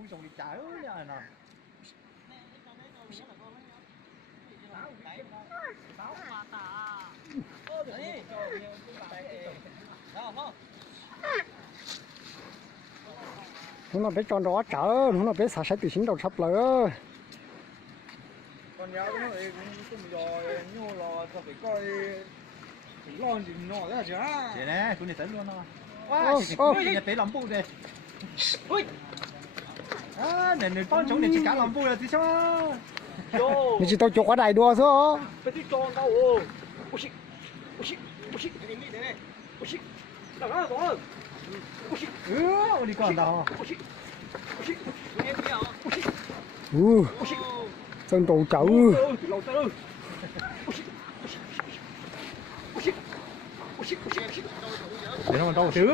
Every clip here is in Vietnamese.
phu trồng đi trái ơi nhà nào. nó bé tròn đó chở nó bé xả sẽ từ chính đầu sắp lỡ Còn nhau nó cũng rồi nhau lo cho phải coi phải lo gì nó ra chứ á. Vậy nè, tôi này tới luôn nó. Wow, chị nhặt tới làm bu đây. Ui. À, này con chống này chỉ cá làm bu là thì sao? mình chỉ tao chụp qua đài đua thôi. Phải đi tròn đâu. Ui xí, cái gì đấy này. Ui xí, đằng đó rồi. Ui đi còn đâu. Chân đồ chậu. Để nó còn đâu chứ.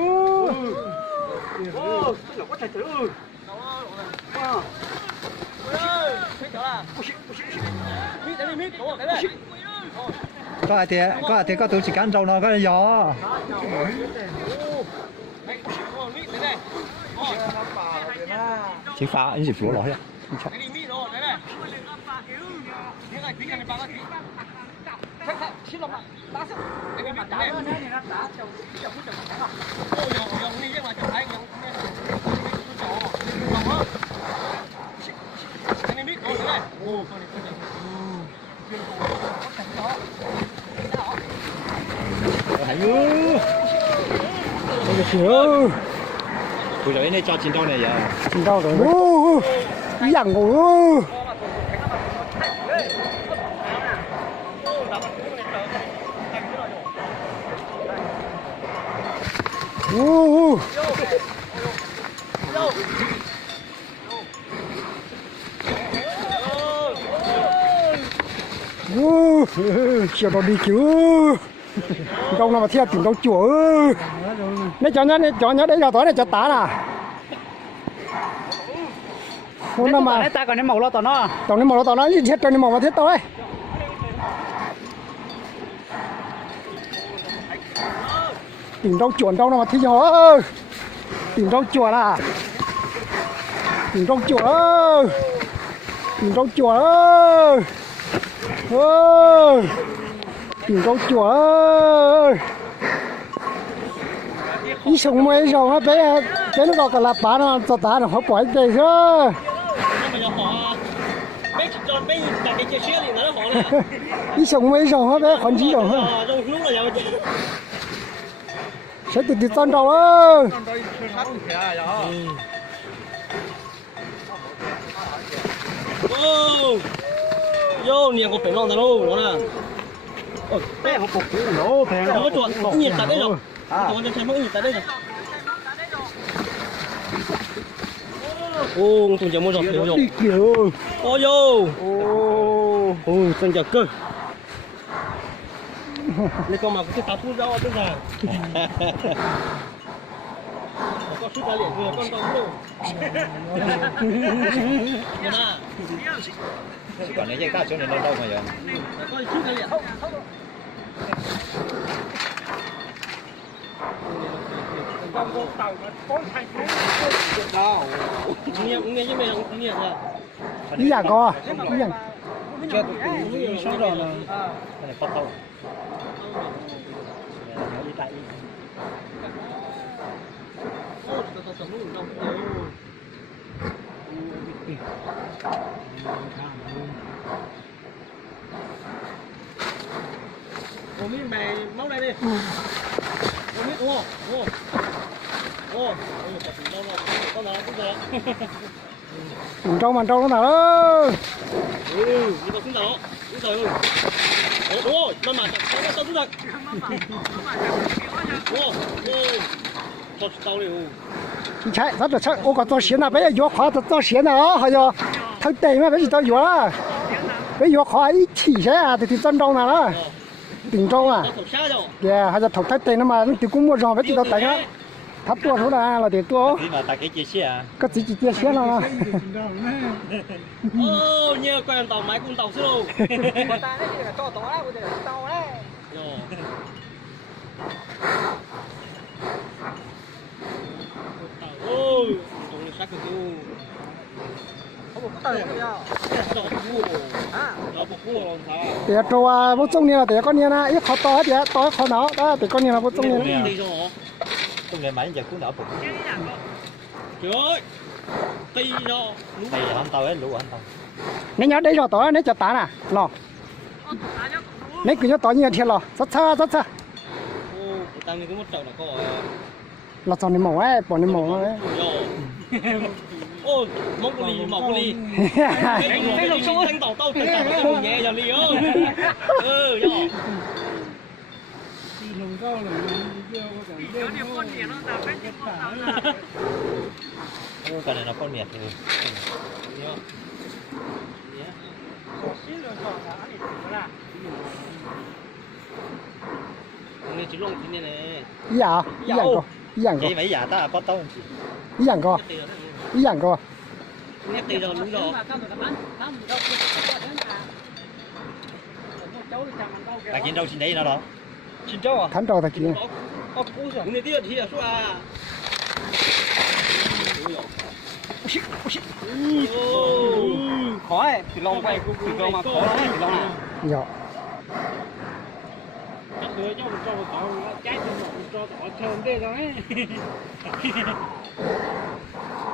Có ai thì có tụi chỉ cắn trâu nó có gió. Chỉ phá anh chỉ phá lỗi à. Bây giờ này cho chín đâu này vậy? Chín đâu rồi? Dạng ngủ. Chiều đó đi chứ. Đâu nào mà theo tìm đâu chúa. Này cho nhá đấy là tối này cho tá à. Hôm nào mà ta còn cái màu lo tao nó. Tao cái màu lo tao nó thiết cho cái màu mà thiết tao ấy. Tìm đâu chuồn đâu nào mà thi nhỏ. Tìm đâu chuồn à. Tìm đâu chuồn ơi. Tìm đâu chuồn ơi. Tìm đâu chuồn ơi. Ý sống mấy rồi nó bé nó gọi cả là bán nó cho tá nó không quái đây chứ. Ý sống mấy rồi nó bé còn gì rồi hả? Sẽ từ con đầu ơi. Vô nhiều có phải lo nào đâu nó nè. Bé học cục nó phèn nó chuột nhiệt tại đây rồi. Chuột cho xem nhiệt tại đây rồi. Ô, tụi giờ mua giọt kiểu rồi. Đi kiểu. Ô vô. Ô, chân giật cơ. Lấy con mà cái tao thu rau bây giờ. Con suốt ra liền rồi con tao luôn. Còn này dây cá chỗ này nó đâu mà vậy? Con suốt ra liền. Con tàu mà con thành đâu. Nghe chứ mày không nghe à? Đi à co. Đi à. Chưa tụi sống rồi mà. Cái này phát tao. Đi tại. Ủa miếng bè móc đây đi. Ủa miếng con nào cũng được. Trong màn trong nó nào đó. Ừ, đi vào xuống đó. Đúng rồi. Đúng rồi, mà tao xuống thật. Tao đi. Chạy rất là chạy. Ô còn tao xiên à, bây giờ khóa tao xiên à, hay giờ thằng tệ mà bây giờ tao vừa à. Bây giờ khóa ít chỉ sẽ thì chân trong nào đó. Tỉnh trong à. Yeah, hay là thằng thái tệ nó mà nó tự cũng mua giò với tao tệ á. Thắp tua thôi là để tua. Tí mà ta cái chia sẻ à? Cái gì chia sẻ nó. Ô, nhiều quen tàu máy cùng tàu xíu đâu. Ta đấy là to đó, bây giờ là to đấy. Ôi, tàu sắc cực để trâu à bố trông này là để con này na ít khó to hết to khó nó đó để con này là bố trông này trong này máy giờ cũng đỡ bụng trời ơi tì rồi tì anh tao ấy lũ anh tao nếu nhớ đấy rồi to nếu cho tá nè lò nếu cứ nhớ to như thế lò rất xa tao mình có một chậu là có là cho nên màu ấy bỏ nên màu ấy ô mong cô ly cái lồng sâu thanh tàu tao nhẹ giờ ly ơi do cái này nó con miệt rồi người chỉ lông thế này dạ cái mấy giả ta bắt tông dạng co nghe tì rồi đúng rồi ta kiến đâu xin đấy nó đó xin cháu à khán trò thật kia người tiêu thì là số à khó ấy thì lông quay thì lông mà khó lắm thì lông nào dạ đứa cho một tàu trái cho tàu thơm đây rồi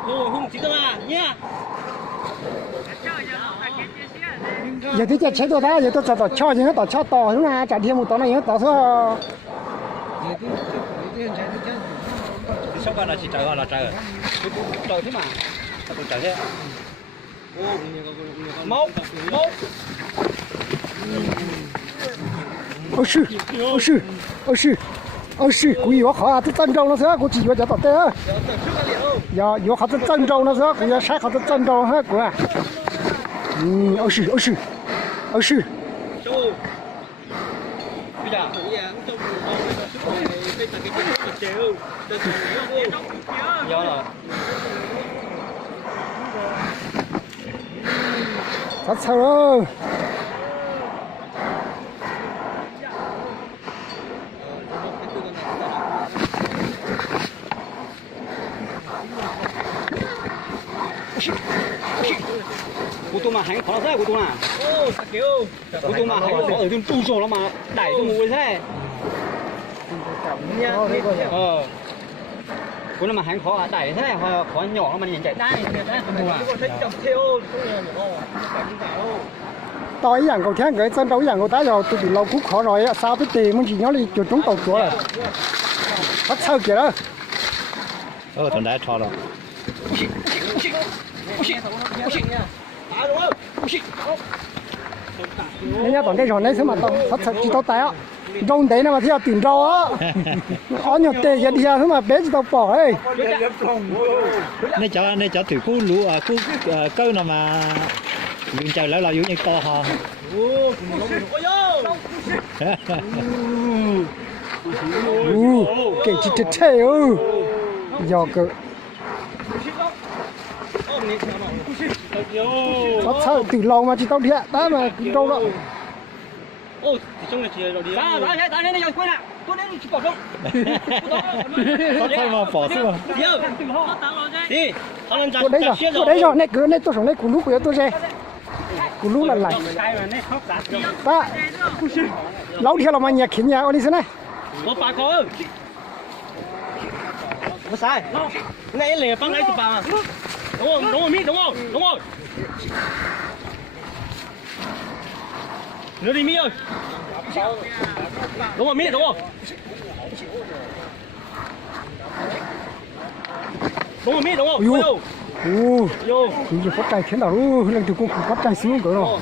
rồi hung chỉ ra nha giờ thì chạy đồ đó giờ tôi cho những cái tàu cho to đúng không trả thêm một tàu này những tàu số số con là chỉ trời là trời trời thế mà tôi trời thế mốc ôi sư quý yếu khó tôi chân trâu nó sẽ có chỉ có cho tao té giờ yếu khó tôi chân trâu nó sẽ có sai khó tôi chân trâu hết của ôi sư bây giờ thật sao đâu cú tôm mà hành khó thế cú tôm à cú tôm mà hành khó ở trên tu rồi nó mà đẩy cho mùi thế cú nó mà hành khó đẩy thế khó nhỏ mà nhìn chạy đá tôi dạng cầu thiên cái chân đấu dạng cầu đá rồi tôi bị lâu cũng khó rồi sao biết tìm muốn gì nó đi chuột trúng tàu chúa rồi thật sao kìa đó thằng đã cho rồi nên nhá toàn cái rồi đấy thế mà tao thật sự chỉ tao tay á rong đấy mà theo tiền rau á ó nhiều tê vậy đi thế mà bé chỉ tao bỏ ấy nên cho thử cú lũ cú câu nào mà dùng trời lỡ là dùng như to hò cái chị chết giờ cơ thật sao từ lâu mà chỉ tao thiệt đó mà rau đó ô trong này chỉ rồi đi ta lên đây rồi quên ạ tôi đến chỉ bỏ đâu sao mà bỏ xuống đi tôi đấy rồi này cứ này tôi sống này cú lú của tôi xem cú lú là lạnh ta lâu theo là mà nhà khiến nhà ở đi xem này có bà có có sai này lẻ băng này thì bà đúng không mi đúng không nữa đi mi ơi đúng không mi đúng không mi đúng không vô thì phát trái thế nào luôn lần từ cũng phát trái xuống cỡ rồi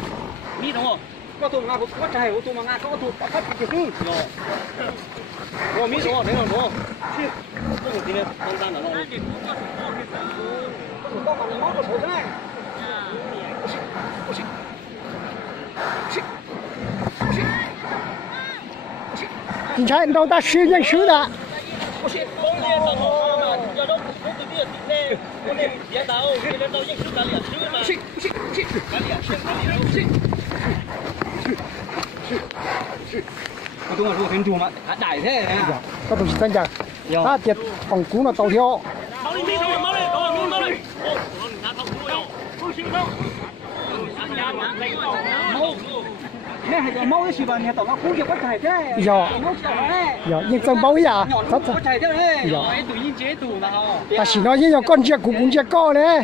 mi đúng không có tụi ngà có phát trái có tụi mà ngà có tụi phát cái gì mi đúng không thế nào đúng không không được thì nên tăng tăng là lo có mà nó có số thế này chính xác đâu ta sư nhân sư đã tôi mà thành chùa mà đại thế này có tổ chức chẳng ta chết phòng cú là tàu theo nè hay máu cái gì vậy nè tao nó cũng chưa có chạy thế giờ nhưng chân bao giờ thật có chạy thế đấy tự nhiên chế tủ là họ ta chỉ nói với nhau con chia cũng chia co đấy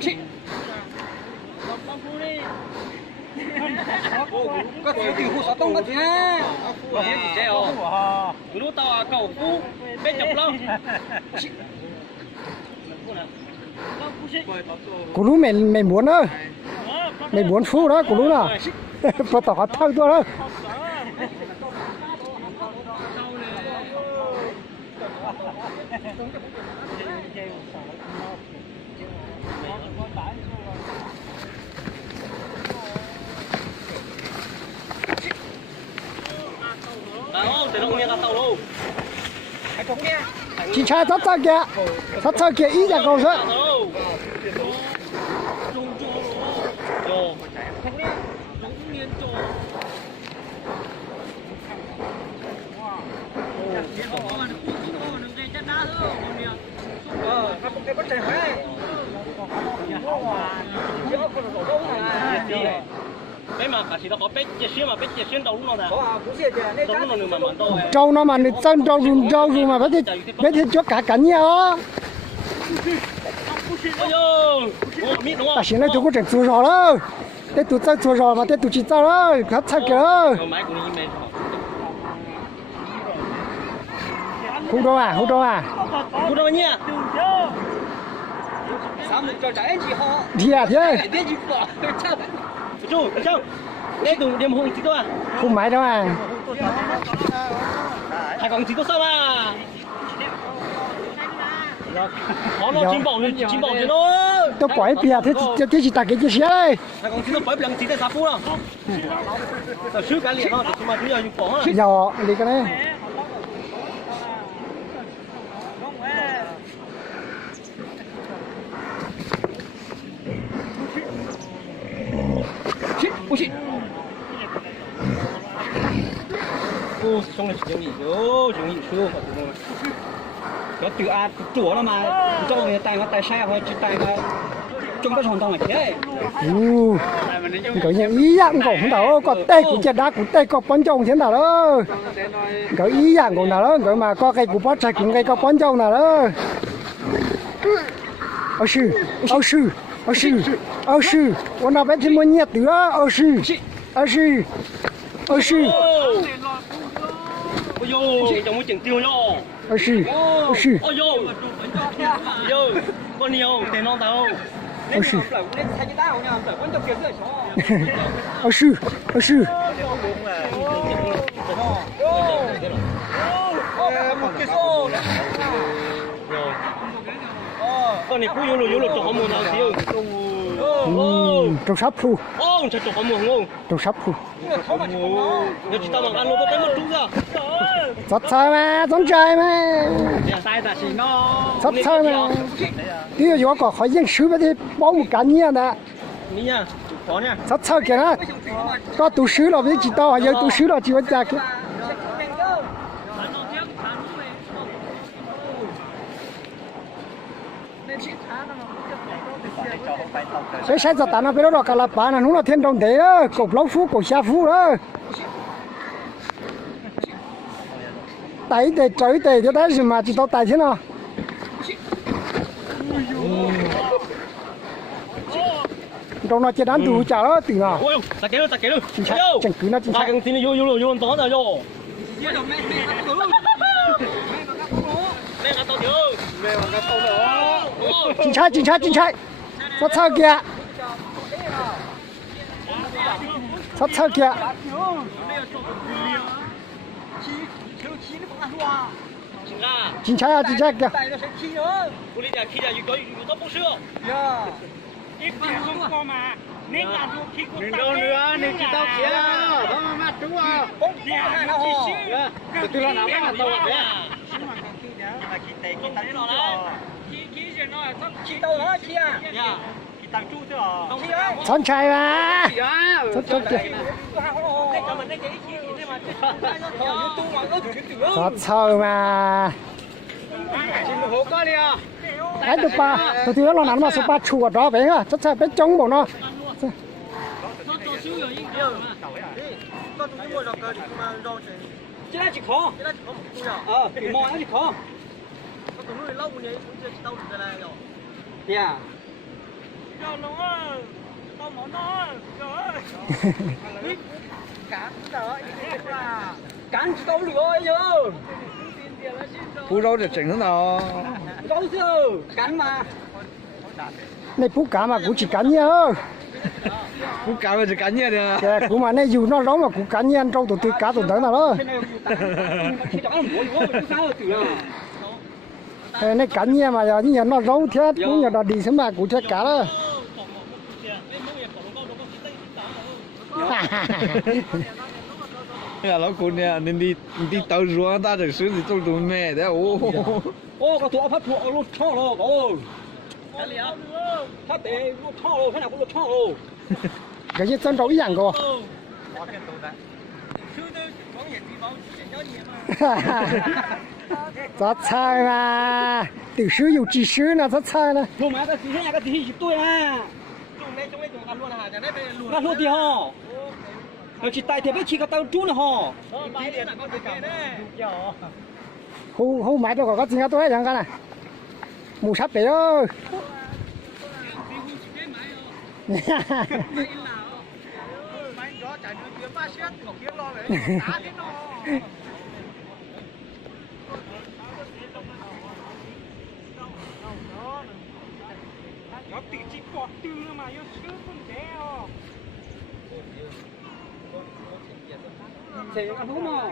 chị có thể từ khu sáu tông đó chứ chế ồ lúc tao cầu phú bên chọc lông cụ lú mày muốn đó mày muốn phú đó cụ lú nào bắt tao họ thâu tôi đó chị trai thắt sao kia ý ra cầu nữa cái mà cả chỉ nó có bết chia xuyên đầu nó nè đầu nó nữa mà to trâu nó mà chân trâu run mà biết hết cho cả cảnh nhau ta xin nói tụi có chuyện chua rồi đó để tụi chân chua rồi mà để tụi chỉ tao đó khát chắc kìa không đâu nha sao mình cho trái gì họ thì à thế chú đây tụi điểm hùng chỉ đâu à không máy đâu à hai con chỉ có sao mà nó chim bò chứ nó tôi quậy bia thế chỉ ta cái gì đấy hai con chỉ nó quậy bia chỉ để sao phú đâu tao sửa cái liền nó chỉ mà bây giờ dùng bỏ giờ đi cái này xong rồi chuẩn bị xuống cái từ a chủ nó mà cho người tay xe hoặc chỉ tay mà chúng có hoàn toàn là thế cái những ý dạng của không đâu có tay của chết đá của tay có bón trồng thế nào đó cái ý dạng của nào đó cái mà có cái của bón trái cũng cái có bón trồng nào đó ở sư我那边听没念得二十ôi yo trong cái chừng tiêu yo ôi yo con nhiều tiền non tao lên thay cái đao nha phải quan trọng kiếm rồi con này cũng vô lục trộm một nào xíu trâu sắp phu chắc trộm một không trâu sắp phu giờ chỉ tao bằng ăn luôn có cái một chút ra sắp chơi mà giống chơi mà sai ta chỉ nó sắp chơi mà tí nữa có khỏi dân sứ với bao một cái nha nè mi nha có nha sắp chơi kìa ha có tủ sứ rồi với chị tao hay tủ sứ rồi chị vẫn ra kìa cái sai giờ tao nó biết đó cả là bà nó thiên đồng thế đó cột lấu phú cột xa phú đó tay để trời để cho đấy mà chỉ tao tay thế nào trong nó chỉ đánh đủ chả đó từ nào ôi ta kéo chẳng cứ nó chính xác cái tin vô to rồi vô chính xác sắp sao kìa chính xác kìa đừng đâu nữa nên chỉ tao kia đó mà mắt đúng không từ nào cái mặt tao vậy Son trai mà Son kìa Son sao mà 好瓜了啊！ ấy tụi ba tụi thiếu lo nằm mà số ba chuột đó vậy à chắc chắn phải chống bộ nó 那做手有应料嘛？那中国那个你嘛绕着，今天去考，今天去考不重要。啊，对嘛，那去考。那公路老5年，我这到处的来了。对呀。要弄啊，到毛弄啊，你赶着一点啦，赶着到了哎呦。不绕着整了。绕手干嘛？ này phú cả mà cũng chỉ cắn nhau不干了就干你的。 kìa cũng mà này dù nó giống mà cũng cắn nhau trâu tụi cá tụi đó đó này cắn nhau mà giờ như nhà nó giống thế cũng nhà đó đi xem mà cũng thế cả đó Nhà nó cũng nè, nên đi tàu ruộng ta được xử thì tôi tụi mẹ đấy. Ô, có tụi phát thuộc luôn cho rồi, ôi. Phát để luôn cho rồi, thế nào cũng luôn cho rồi. cái gì chân trâu ý dạng cơ rất sai mà từ xưa dù chỉ xưa là rất sai nè Luôn mà cái gì thế, cái gì tôi à. Chúng đây chúng luôn hả? Đây luôn. Là luôn thì hả? Rồi chỉ tay thì biết chỉ có tao chú nữa hả? hú mãi đâu có gì hết tôi chẳng cái này mù sắp đấy ơi Thì ăn thú mà.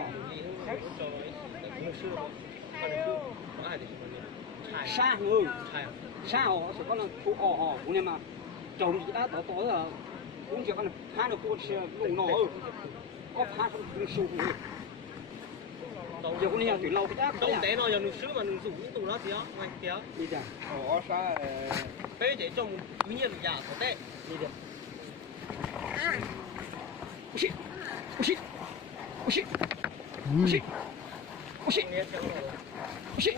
Sa người, sa họ sẽ có là phụ họ cũng nên mà trồng gì đã tỏ là cũng chỉ có là phá được cô xe lùng nọ có phá không được sụp giờ con này từ lâu cái ác trồng té nó giờ nước sứ mà nước sụp tụ nó thiếu ngay thiếu đi ra Ủa sao? bây giờ trồng tự nhiên giả có té đi được Oxi, oxi, oxi, oxi, oxi,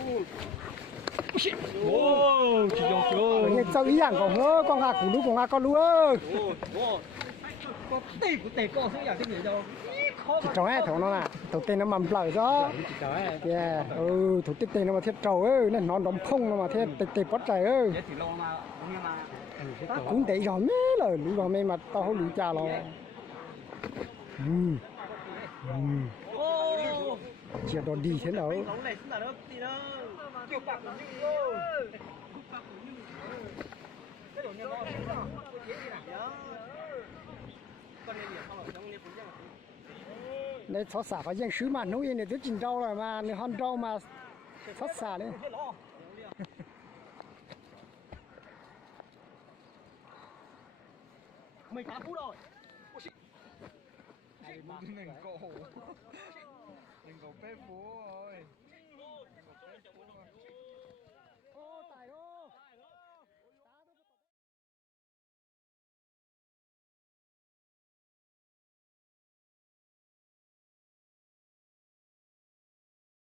oxi. Ô, chỉ dùng chưa? cái sao ý dạng của nó con gà củ lú con gà con lú ơi có tê con số dạng thế này đâu chỉ trâu ấy thằng nó là thằng tên nó mầm lở đó kìa thủ tích tên nó mà thiết trâu ơi nên nó đóng không nó mà thiết tê bớt trời ơi cũng để rồi mé rồi lú rồi mẹ mà tao không lú cha lo chia đòn đi thế nào này thoát xả phải dân sứ mà nuôi này tôi chỉnh rau rồi mà này hòn rau mà thoát xả đấy mình cá phú rồi Đừng cổ bếp bố ơi.